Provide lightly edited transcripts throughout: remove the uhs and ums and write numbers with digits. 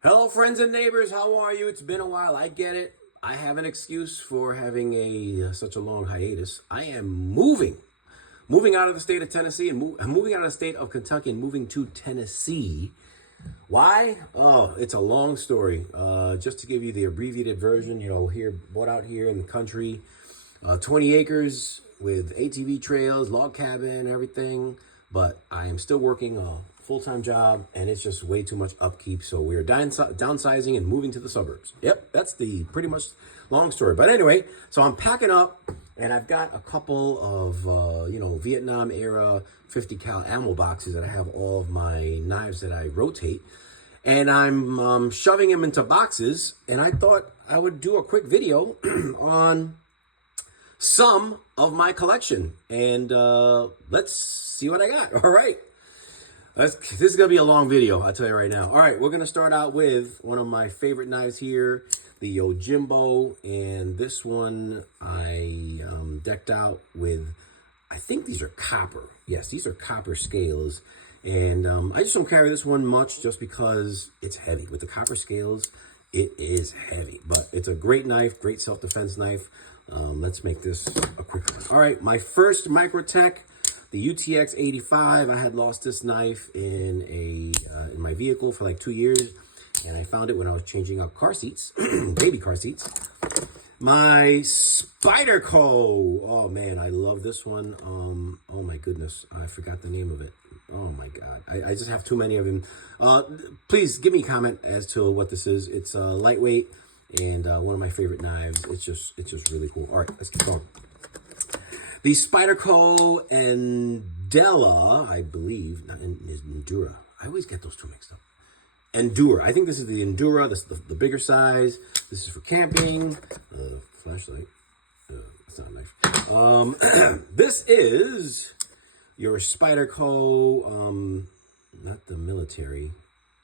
Hello, friends and neighbors. How are you? It's been a while. I get it. I have an excuse for having such a long hiatus. I am moving out of the state of Tennessee and I'm moving out of the state of Kentucky and moving to Tennessee. Why? Oh, it's a long story. Just to give you the abbreviated version, here bought out here in the country, 20 acres with ATV trails, log cabin, everything. But I am still working a full-time job, and it's just way too much upkeep. So we're downsizing and moving to the suburbs. Yep, that's the pretty much long story. But anyway, so I'm packing up, and I've got a couple of Vietnam era 50 cal ammo boxes that I have all of my knives that I rotate, and I'm shoving them into boxes. And I thought I would do a quick video on some of my collection, and let's see what I got. All right, this is gonna be a long video, I'll tell you right now. All right, we're gonna start out with one of my favorite knives here, the Yojimbo, and this one I decked out with, I think these are copper. Yes, these are copper scales, and I just don't carry this one much just because it's heavy. With the copper scales, it is heavy, but it's a great knife, great self-defense knife. Let's make this a quick one. All right, my first Microtech, the UTX 85. I had lost this knife in my vehicle for like 2 years, and I found it when I was changing out car seats, baby car seats. My Spyderco. Oh man, I love this one. Oh my goodness, I forgot the name of it. Oh my God, I just have too many of them. Please give me a comment as to what this is. It's lightweight and one of my favorite knives. It's just really cool. All right, let's keep going. The Spyderco Endura, I believe, not Endura. I always get those two mixed up. Endura. I think this is the Endura. This is the bigger size. This is for camping. Flashlight. That's not a knife. This is your Spyderco, not the military.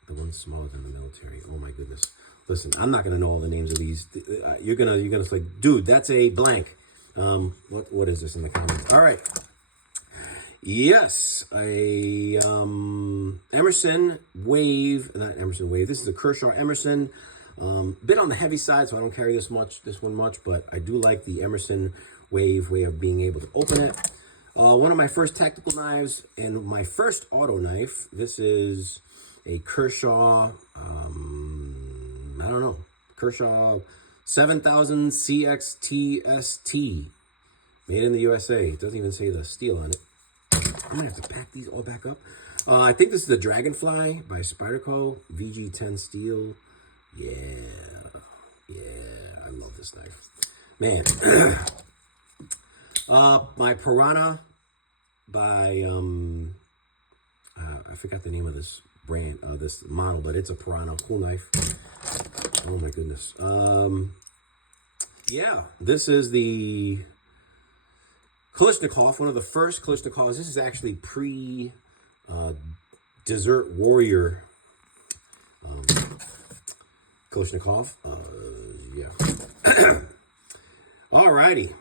The one smaller than the military. Oh my goodness. Listen, I'm not gonna know all the names of these. You're gonna say, dude, that's a blank. What is this in the comments? All right. Yes, a Emerson Wave, not Emerson Wave. This is a Kershaw Emerson. Bit on the heavy side, so I don't carry this one much, but I do like the Emerson Wave way of being able to open it. One of my first tactical knives and my first auto knife. This is a Kershaw. I don't know, Kershaw 7000 CXTST, made in the USA. It doesn't even say the steel on it. I'm gonna have to pack these all back up. I think this is the Dragonfly by Spyderco, VG10 steel. Yeah, I love this knife, man. My Piranha by I forgot the name of this brand, this model, but it's a Piranha, cool knife. Oh my goodness. Yeah, this is the Kalashnikov, one of the first Kalashnikovs. This is actually Desert Warrior Kalashnikov. Yeah. Alrighty.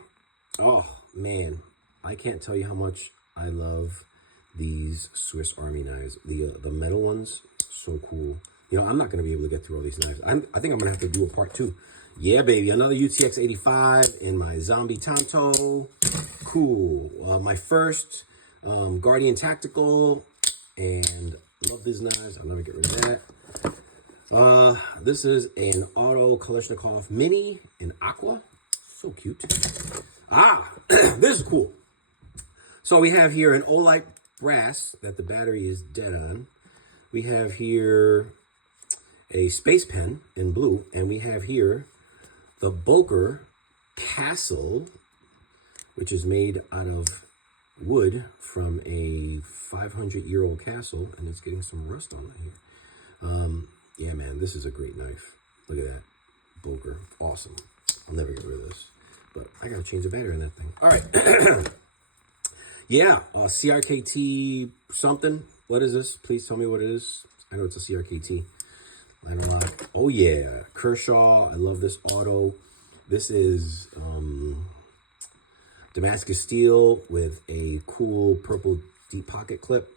Oh man, I can't tell you how much I love these Swiss Army knives. The metal ones, so cool. I'm not going to be able to get through all these knives. I think I'm going to have to do a part 2. Yeah, baby. Another UTX 85 in my Zombie Tonto. Cool. My first Guardian Tactical. And love these knives. I'll never get rid of that. This is an Auto Kalashnikov Mini in Aqua. So cute. This is cool. So we have here an Olight brass that the battery is dead on. We have here a Space Pen in blue, and we have here the Boker Castle, which is made out of wood from a 500-year-old castle, and it's getting some rust on it here. Yeah, man, this is a great knife. Look at that. Boker. Awesome. I'll never get rid of this, but I gotta change the battery on that thing. All right. Yeah, CRKT something. What is this? Please tell me what it is. I know it's a CRKT. Oh yeah, Kershaw. I love this auto. This is Damascus steel with a cool purple deep pocket clip.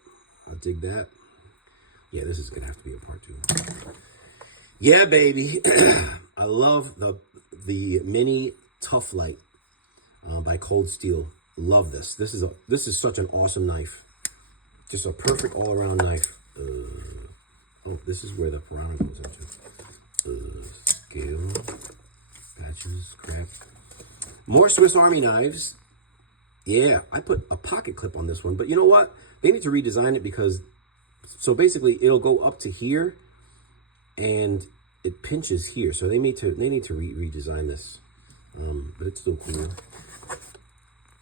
I'll dig that. Yeah, this is gonna have to be a part 2. Yeah, baby. I love the mini Tough Light by Cold Steel. Love this. This is such an awesome knife. Just a perfect all around knife. Oh, this is where the piranha goes into. Scale, patches, crap. More Swiss Army knives. Yeah, I put a pocket clip on this one, but you know what? They need to redesign it because, so basically it'll go up to here and it pinches here. So they need to redesign this. But it's still cool.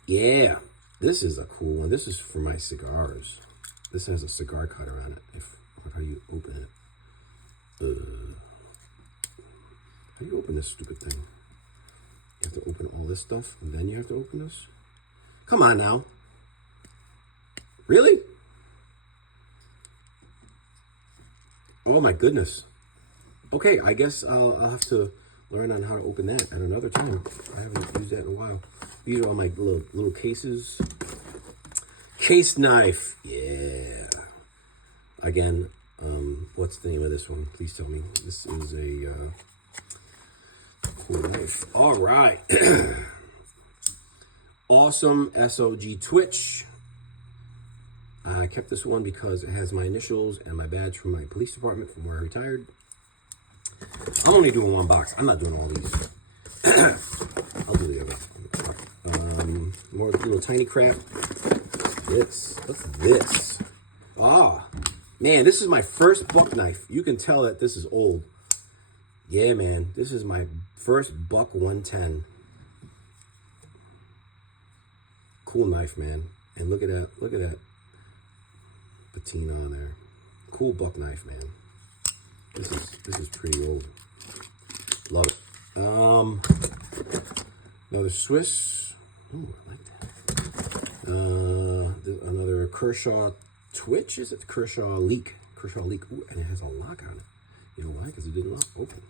Yeah, this is a cool one. This is for my cigars. This has a cigar cutter on it. How you open it? How do you open this stupid thing? You have to open all this stuff, and then you have to open this? Come on now. Really? Oh my goodness. Okay, I guess I'll have to learn on how to open that at another time. I haven't used that in a while. These are all my little cases. Case knife. Yeah. Again, what's the name of this one? Please tell me. This is a cool knife. All right. Awesome SOG Twitch. I kept this one because it has my initials and my badge from my police department from where I retired. I'm only doing one box. I'm not doing all these. I'll do the other. More little tiny crap. What's this? Ah, man, this is my first buck knife. You can tell that this is old. Yeah, man, this is my first buck 110. Cool knife, man. And look at that patina on there. Cool buck knife, man. This is pretty old. Love it. Another Swiss. Ooh, I like that. Another Kershaw Twitch. Is it Kershaw Leak? Kershaw Leak. Ooh, and it has a lock on it. You know why? Because it didn't lock open.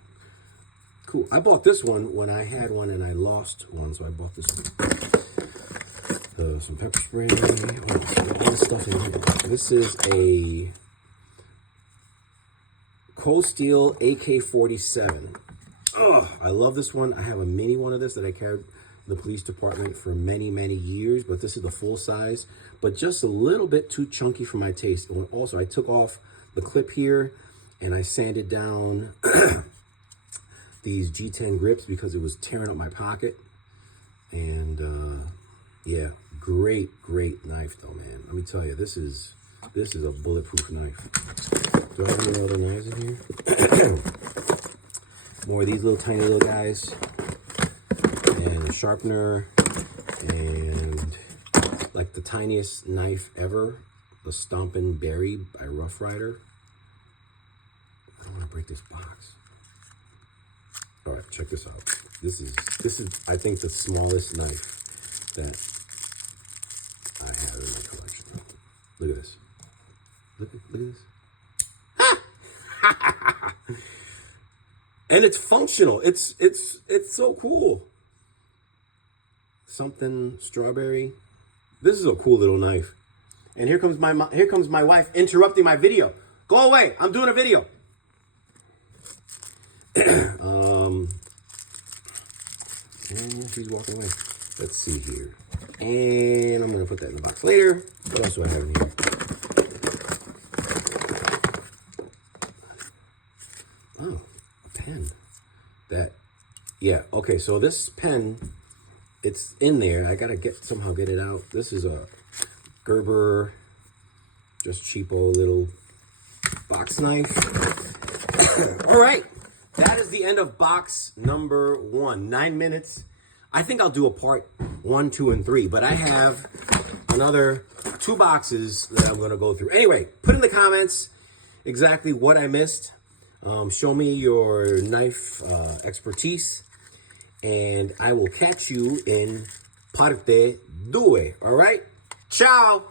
Cool. I bought this one when I had one and I lost one, so I bought this one. Some pepper spray. Oh, all this stuff in here. This is a Cold Steel AK-47. Oh, I love this one. I have a mini one of this that I carried in the police department for many, many years, but this is the full size, but just a little bit too chunky for my taste. And also, I took off the clip here and I sanded down these G10 grips because it was tearing up my pocket. And yeah, great knife though, man. Let me tell you, this is a bulletproof knife. Do I have any other knives in here? More of these little tiny little guys. And a sharpener. And like the tiniest knife ever. The Stompin' Berry by Rough Rider. I don't want to break this box. Alright, check this out. This is I think the smallest knife that I have in my collection. Look at this. Look at this. And it's functional. It's so cool. Something strawberry. This is a cool little knife. And here comes my wife interrupting my video. Go away. I'm doing a video. And yeah, she's walking away. Let's see here. And I'm gonna put that in the box later. What else do I have in here? Oh, a pen. Yeah, okay, so this pen, it's in there. I gotta somehow get it out. This is a Gerber, just cheapo little box knife. All right, that is the end of box number 1. 9 minutes. I think I'll do a part 1, 2, and 3, but I have another 2 boxes that I'm gonna go through. Anyway, put in the comments exactly what I missed. Show me your knife expertise, and I will catch you in parte 2. All right? Ciao!